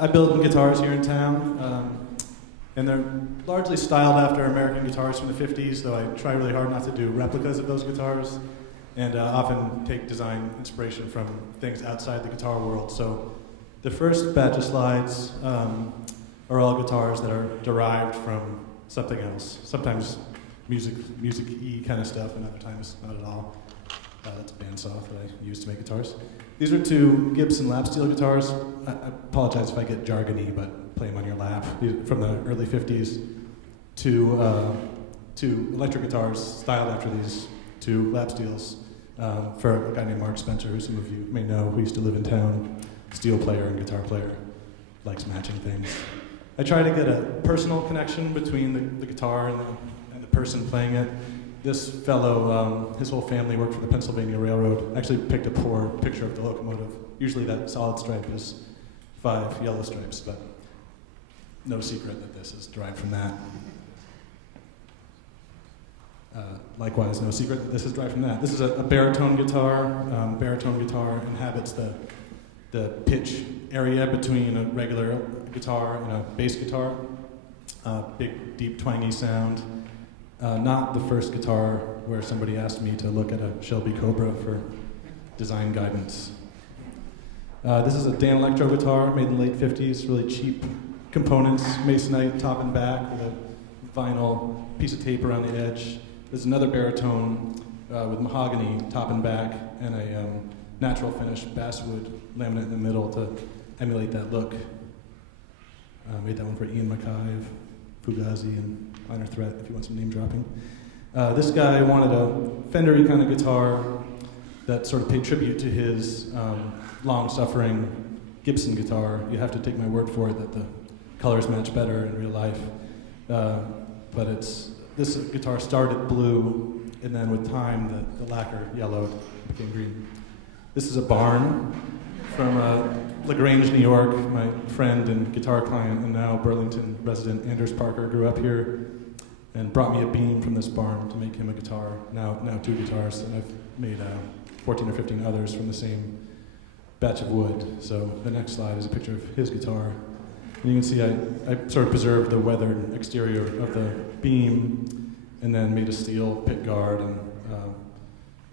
I build guitars here in town, and they're largely styled after American guitars from the 50s, though I try really hard not to do replicas of those guitars, and often take design inspiration from things outside the guitar world. So the first batch of slides are all guitars that are derived from something else, sometimes music-y kind of stuff, and other times not at all. That's bandsaw that I use to make guitars. These are two Gibson lap steel guitars. I apologize if I get jargony, but play them on your lap. From the early 50s. Two electric guitars styled after these two lap steels for a guy named Mark Spencer, who some of you may know, who used to live in town, steel player and guitar player, likes matching things. I try to get a personal connection between the guitar and the person playing it. This fellow, his whole family worked for the Pennsylvania Railroad. Actually picked a poor picture of the locomotive. Usually that solid stripe is 5 yellow stripes, but no secret that this is derived from that. Likewise, no secret that this is derived from that. This is a baritone guitar. Baritone guitar inhabits the pitch area between a regular guitar and a bass guitar. Big, deep, twangy sound. Not the first guitar where somebody asked me to look at a Shelby Cobra for design guidance. This is a Dan Electro guitar made in the late 50s, really cheap components, masonite top and back with a vinyl piece of tape around the edge. There's another baritone with mahogany top and back and a natural finish basswood laminate in the middle to emulate that look. Made that one for Ian MacKay, Fugazi, and Minor Threat, if you want some name dropping. This guy wanted a Fender-y kind of guitar that sort of paid tribute to his long-suffering Gibson guitar. You have to take my word for it that the colors match better in real life. But this guitar started blue, and then with time, the lacquer yellowed, became green. This is a barn from LaGrange, New York. My friend and guitar client and now Burlington resident Anders Parker grew up here and brought me a beam from this barn to make him a guitar. Now 2 guitars, and I've made 14 or 15 others from the same batch of wood. So the next slide is a picture of his guitar. And you can see I sort of preserved the weathered exterior of the beam and then made a steel pick guard and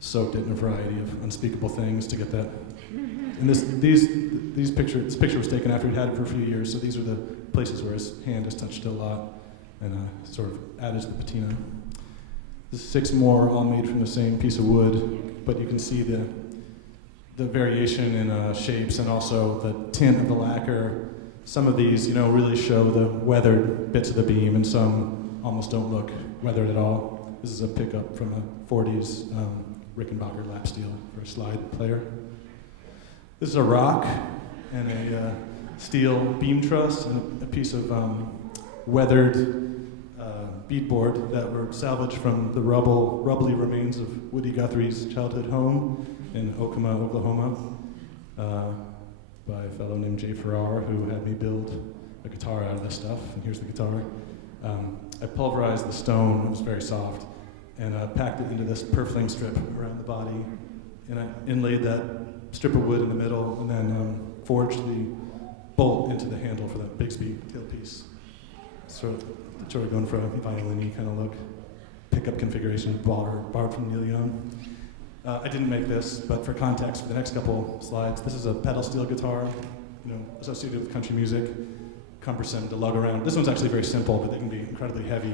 soaked it in a variety of unspeakable things to get that. And this picture was taken after he'd had it for a few years, so these are the places where his hand has touched it a lot and sort of added to the patina. There's 6 more, all made from the same piece of wood, but you can see the variation in shapes and also the tint of the lacquer. Some of these, really show the weathered bits of the beam, and some almost don't look weathered at all. This is a pickup from a 40s Rickenbacker lap steel for a slide player. This is a rock and a steel beam truss and a piece of weathered beadboard that were salvaged from the rubbly remains of Woody Guthrie's childhood home in Okima, Oklahoma, by a fellow named Jay Farrar, who had me build a guitar out of this stuff. And here's the guitar. I pulverized the stone, it was very soft, and packed it into this perflame strip around the body, and I inlaid that strip of wood in the middle, and then forged the bolt into the handle for that Bigsby tailpiece. Sort of going for a violin-y kind of look. Pickup configuration borrowed from Neil Young. I didn't make this, but for context, for the next couple slides, this is a pedal steel guitar, associated with country music, cumbersome to lug around. This one's actually very simple, but they can be incredibly heavy.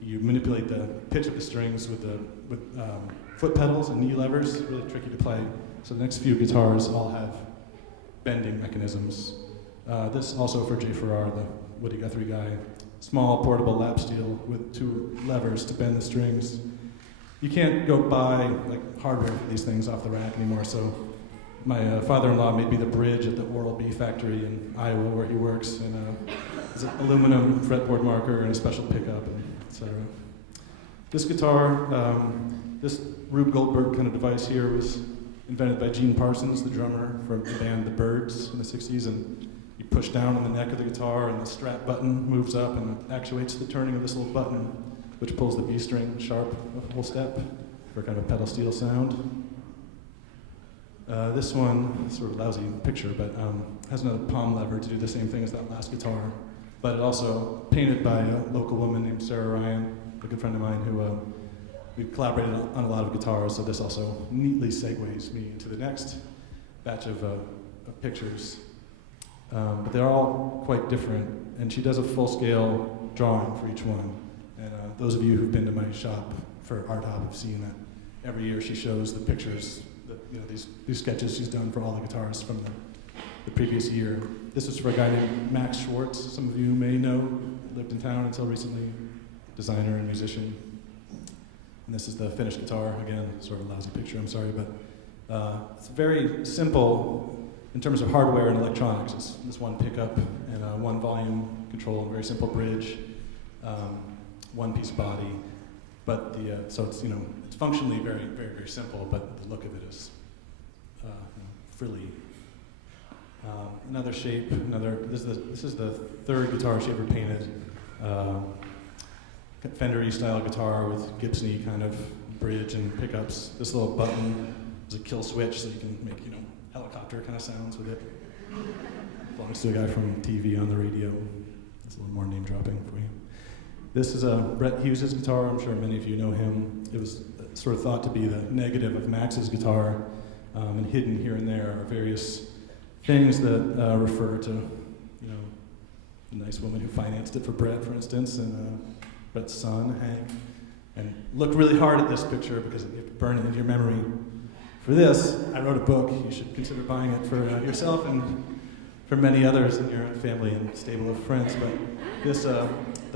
You manipulate the pitch of the strings with foot pedals and knee levers. Really tricky to play. So the next few guitars all have bending mechanisms. This also for Jay Farrar, the Woody Guthrie guy. Small portable lap steel with 2 levers to bend the strings. You can't go buy hardware for these things off the rack anymore, so my father-in-law made me the bridge at the Oral-B factory in Iowa where he works, and it's an aluminum fretboard marker and a special pickup, and etc. This guitar, this Rube Goldberg kind of device here was invented by Gene Parsons, the drummer for the band The Byrds in the 60s, and you push down on the neck of the guitar and the strap button moves up and actuates the turning of this little button, which pulls the B string sharp a whole step for kind of a pedal steel sound. This one, sort of lousy picture, but has another palm lever to do the same thing as that last guitar. But it also painted by a local woman named Sarah Ryan, a good friend of mine who we've collaborated on a lot of guitars, so this also neatly segues me into the next batch of pictures. But they're all quite different, and she does a full-scale drawing for each one. And those of you who've been to my shop for Art Hop have seen that every year she shows the pictures, these sketches she's done for all the guitarists from the previous year. This was for a guy named Max Schwartz, some of you may know, lived in town until recently, designer and musician. And this is the finished guitar, again, sort of a lousy picture, I'm sorry, but it's very simple in terms of hardware and electronics. It's this one pickup and one volume control, very simple bridge, one piece body. But so it's it's functionally very, very, very simple, but the look of it is frilly. Another shape, this is the third guitar she ever painted. Fender-y style guitar with Gibson-y kind of bridge and pickups. This little button is a kill switch, so you can make helicopter kind of sounds with it. Belongs to a guy from TV on the radio. That's a little more name dropping for you. This is Brett Hughes' guitar. I'm sure many of you know him. It was sort of thought to be the negative of Max's guitar, and hidden here and there are various things that refer to, the nice woman who financed it for Brett, for instance, and Brett's son, Hank. And look really hard at this picture because you have to burn it into your memory. For this, I wrote a book. You should consider buying it for yourself and for many others in your family and stable of friends. But this, the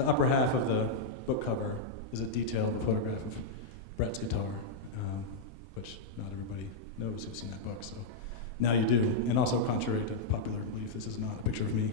upper half of the book cover is a detailed photograph of Brett's guitar, which not everybody knows who's seen that book. So now you do. And also, contrary to popular belief, this is not a picture of me.